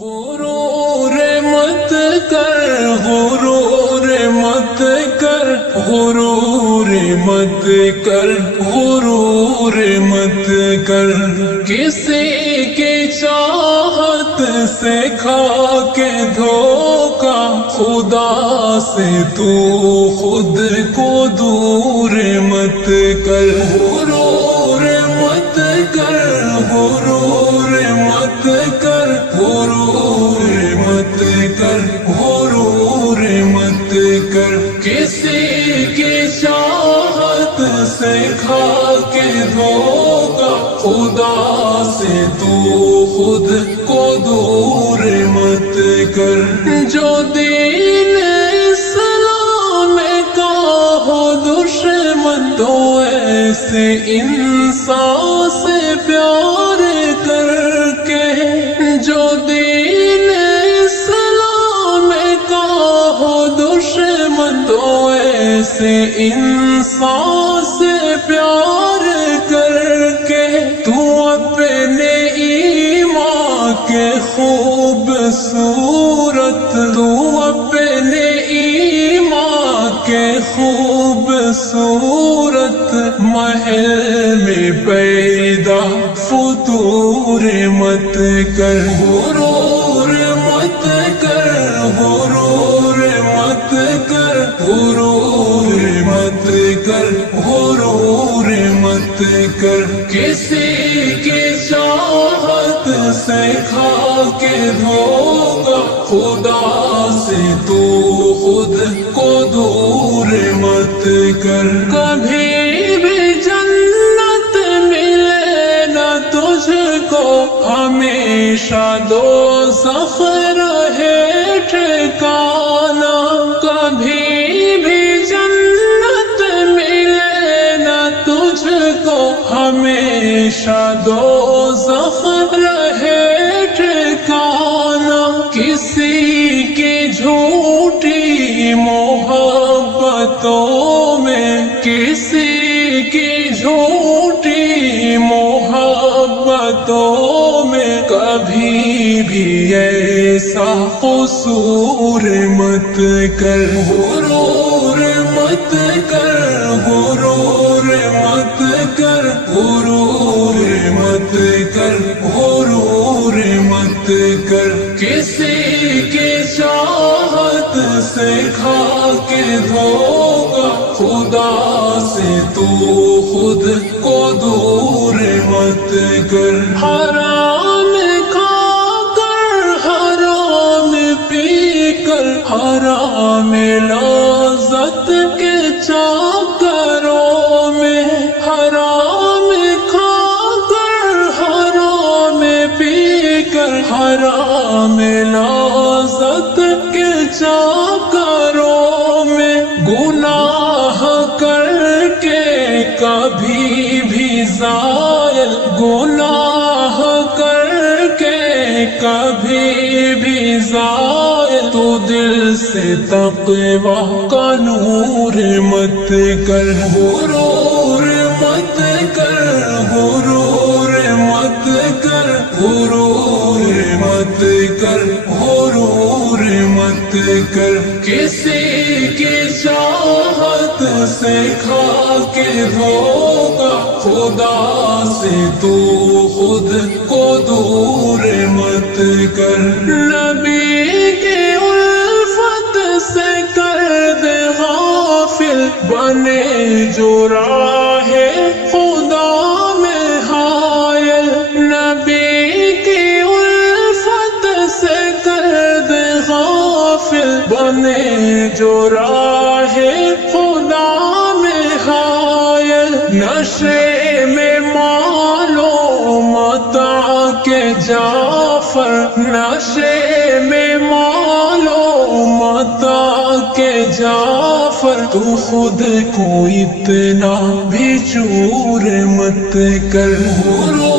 غرور مت کر غرور مت کر غرور مت کر غرور مت کر کسی کی چاہت سے کھا کے دھوکا خدا سے تو خود کو دور مت کر غرور مت کر غرور مت کر غرور مت کر غرور مت کر کسی کی چاہت سے کھا کے دھوکا خدا سے تو خود کو دور مت کر جو دین اسلام کا ہو دشمن تو ایسے انسان سے پیار کر کے جو دین اسلام کا ہو دشمن تو ایسے انسان سے پیار کر کے تو اپنے ایمان کے خوبصورت تو اپنے ایمان کے خوبصورت محل میں پیدا فتور مت کر غرور مت کر غرور مت کر غرور مت کر غرور مت کر کسی کی چاہت سے کھا کے دھوکا خدا سے تو خود کو دور مت کر کبھی بھی جنت ملے نہ تجھ کو ہمیشہ دوزخ رہے ٹھکانا کبھی بھی جنت ملے نہ تجھ کو ہمیشہ دوزخ رہے ٹھکانا کسی کی جھوٹی محبتوں میں کسی کی جھوٹی محبتوں میں کبھی بھی ایسا قصور مت کر غرور مت کر غرور مت کر غرور مت کر غرور مت کر کسی کی چاہت سے کھا کے دھوکا خدا سے تو خود کو دور مت کر حرام کھا کر حرام پی کر حرام لذت کے چاکروں میں حرام کھا کر حرام پی کر حرام لذت کے چاکروں میں گناہ کر کے کبھی بھی زائل گناہ کر کے کبھی بھی زائل تو دل سے تقوی کا نور مت کر غرور مت کر غرور مت کر غرور مت کر غرور مت کر کسی کی چاہت سے کھا کے دھوکا خدا سے تو خود کو دور مت کر نبی کی الفت سے کر دے غافل بنے جو راہ خدا میں حائل نبی کی الفت سے کر دے غافل بنے جو راہ خدا میں حائل نشے میں مالو متاع کے جعفر نشے میں مالو متاع کے جعفر تو خود کو اتنا بھی چور مت کر غرور